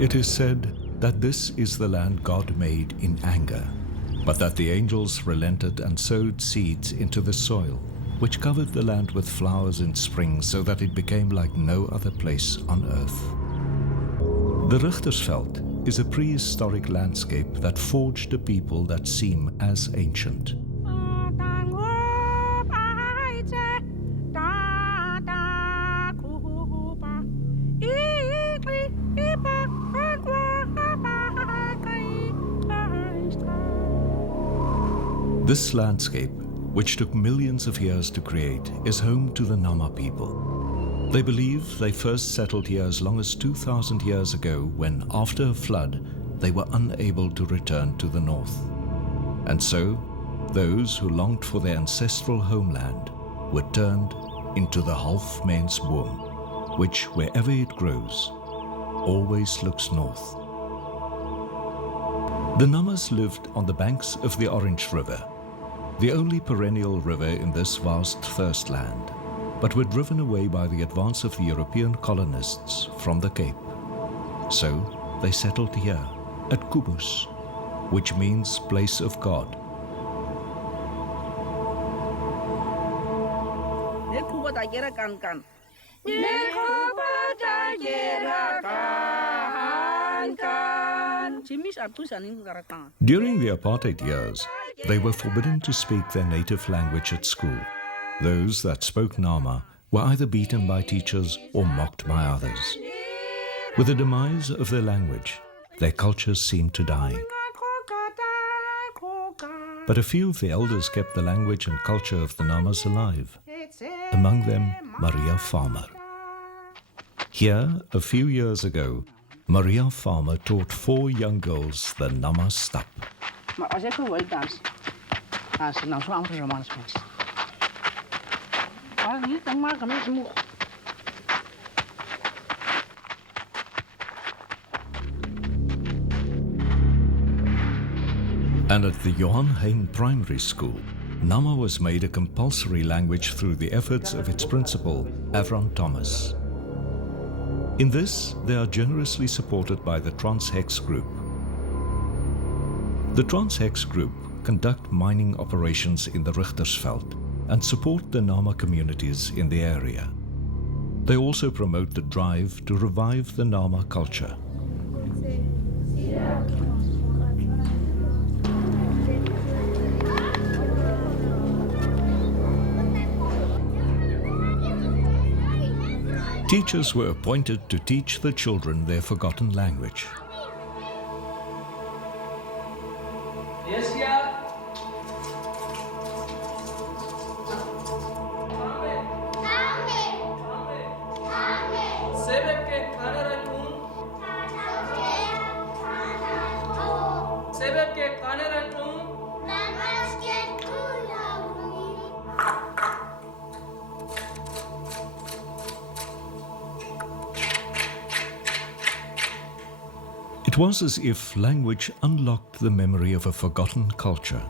It is said that this is the land God made in anger, but that the angels relented and sowed seeds into the soil, which covered the land with flowers in spring so that it became like no other place on earth. The Richtersveld is a prehistoric landscape that forged a people that seem as ancient. This landscape, which took millions of years to create, is home to the Nama people. They believe they first settled here as long as 2,000 years ago when, after a flood, they were unable to return to the north. And so, those who longed for their ancestral homeland were turned into the half-men's boom, which, wherever it grows, always looks north. The Namas lived on the banks of the Orange River, the only perennial river in this vast thirst land, but were driven away by the advance of the European colonists from the Cape. So they settled here, at Kubus, which means place of God. During the apartheid years, they were forbidden to speak their native language at school. Those that spoke Nama were either beaten by teachers or mocked by others. With the demise of their language, their cultures seemed to die. But a few of the elders kept the language and culture of the Namas alive, among them Maria Farmer. Here, a few years ago, Maria Farmer taught 4 young girls the Nama stap. And at the Johan Hein Primary School, Nama was made a compulsory language through the efforts of its principal, Avron Thomas. In this, they are generously supported by the Trans-Hex Group. The Trans-Hex Group conduct mining operations in the Richtersveld and support the Nama communities in the area. They also promote the drive to revive the Nama culture. Teachers were appointed to teach the children their forgotten language. Yes, yeah. It was as if language unlocked the memory of a forgotten culture.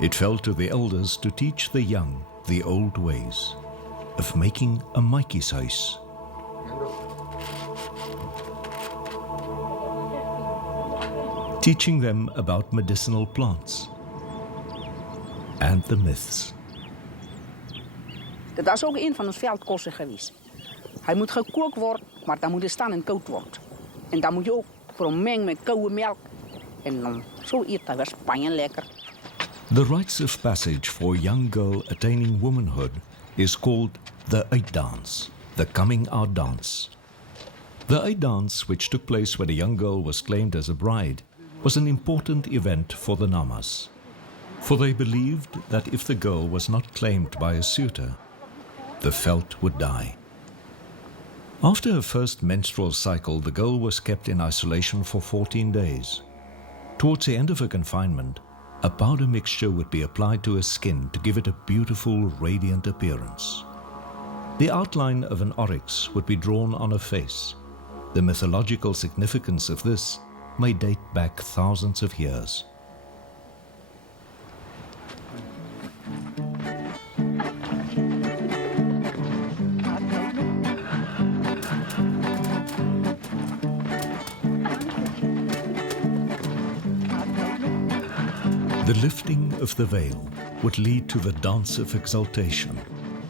It fell to the elders to teach the young the old ways of making a maatjieshuis. Teaching them about medicinal plants and the myths. Dat is ook een van ons veldkosten geweest. Hij moet gekookt worden, maar dan moet het staan en koud worden. En dan moet je ook vermengen met koude melk. En dan zo eet dat was Spanje lekker. The rites of passage for a young girl attaining womanhood is called the uitdans, the coming out dance. The uitdans, which took place when a young girl was claimed as a bride, was an important event for the Namas. For they believed that if the girl was not claimed by a suitor, the veld would die. After her first menstrual cycle, the girl was kept in isolation for 14 days. Towards the end of her confinement, a powder mixture would be applied to her skin to give it a beautiful, radiant appearance. The outline of an oryx would be drawn on her face. The mythological significance of this may date back thousands of years. The lifting of the veil would lead to the dance of exaltation,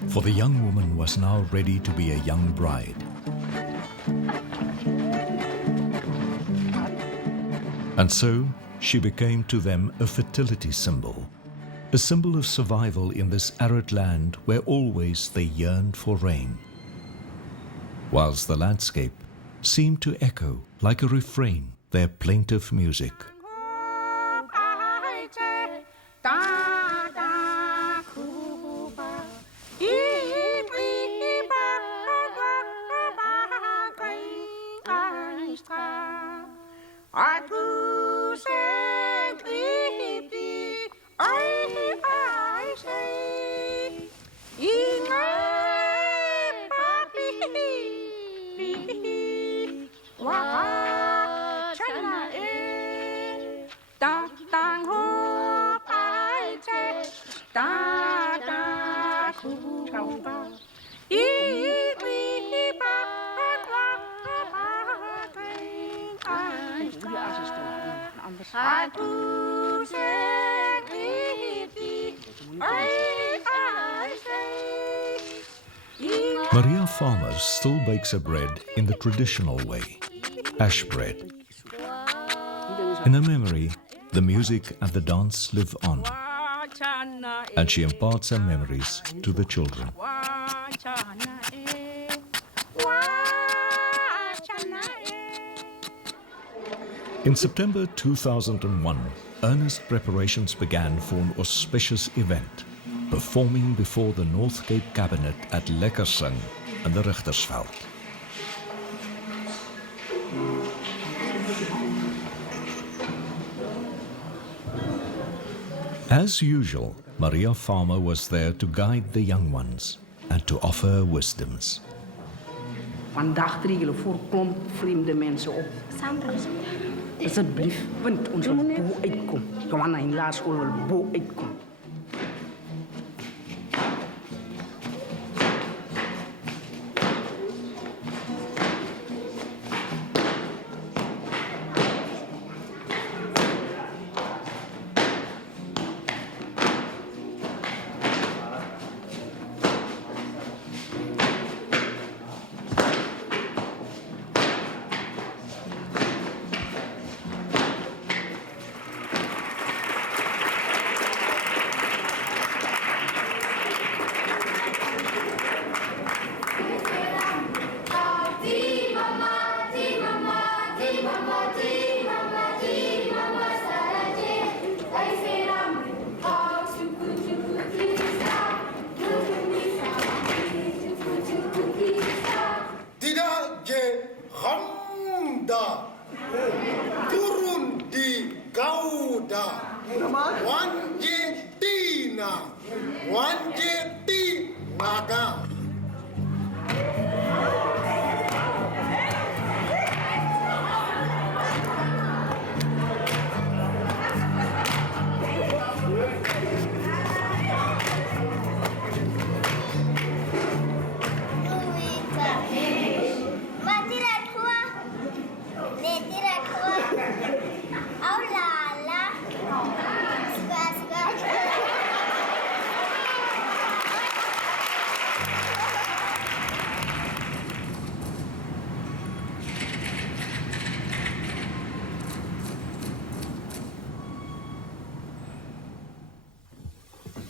for the young woman was now ready to be a young bride. And so she became to them a fertility symbol, a symbol of survival in this arid land where always they yearned for rain. Whilst the landscape seemed to echo like a refrain their plaintive music. Maria Farmers still bakes her bread in the traditional way, ash bread. In her memory, the music and the dance live on, and she imparts her memories to the children. In September 2001, earnest preparations began for an auspicious event, performing before the North Cape Cabinet at Richtersveld and the Richtersveld. As usual, Maria Farmer was there to guide the young ones and to offer wisdoms. Vandaag trek julle voor klomp vreemde mense op. Asseblief, punt, ons wil bo uitkom. Johanna en Laerskool wil bo uitkom.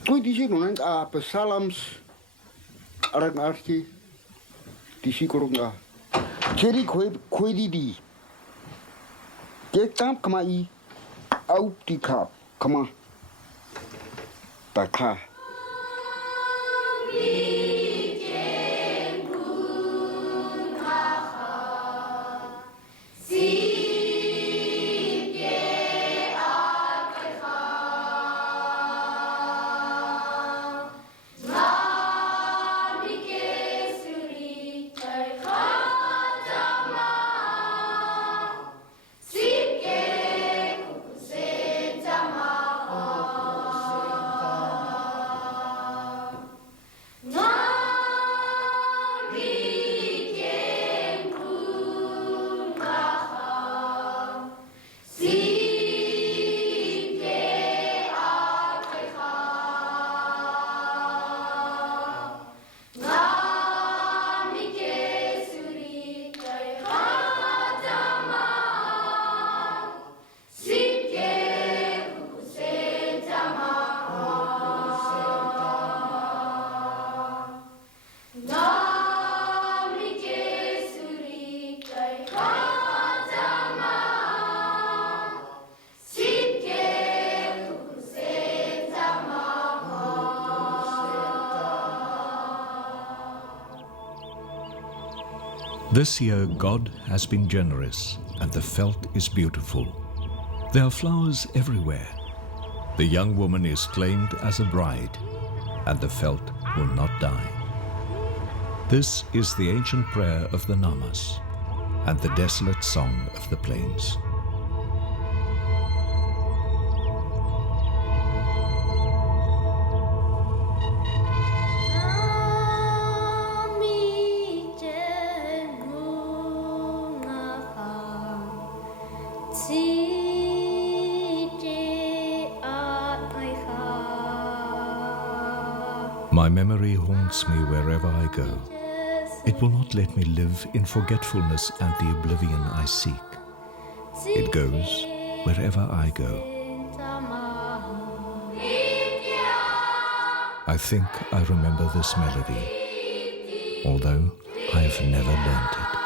Koi disi nonang a pesalams arang arti disi korunga. Ceri koi di. Kek tam kamai au di kap kama. Bakha. This year, God has been generous and the veld is beautiful. There are flowers everywhere. The young woman is claimed as a bride, and the veld will not die. This is the ancient prayer of the Namas and the desolate song of the plains. My memory haunts me wherever I go. It will not let me live in forgetfulness and the oblivion I seek. It goes wherever I go. I think I remember this melody, although I have never learnt it.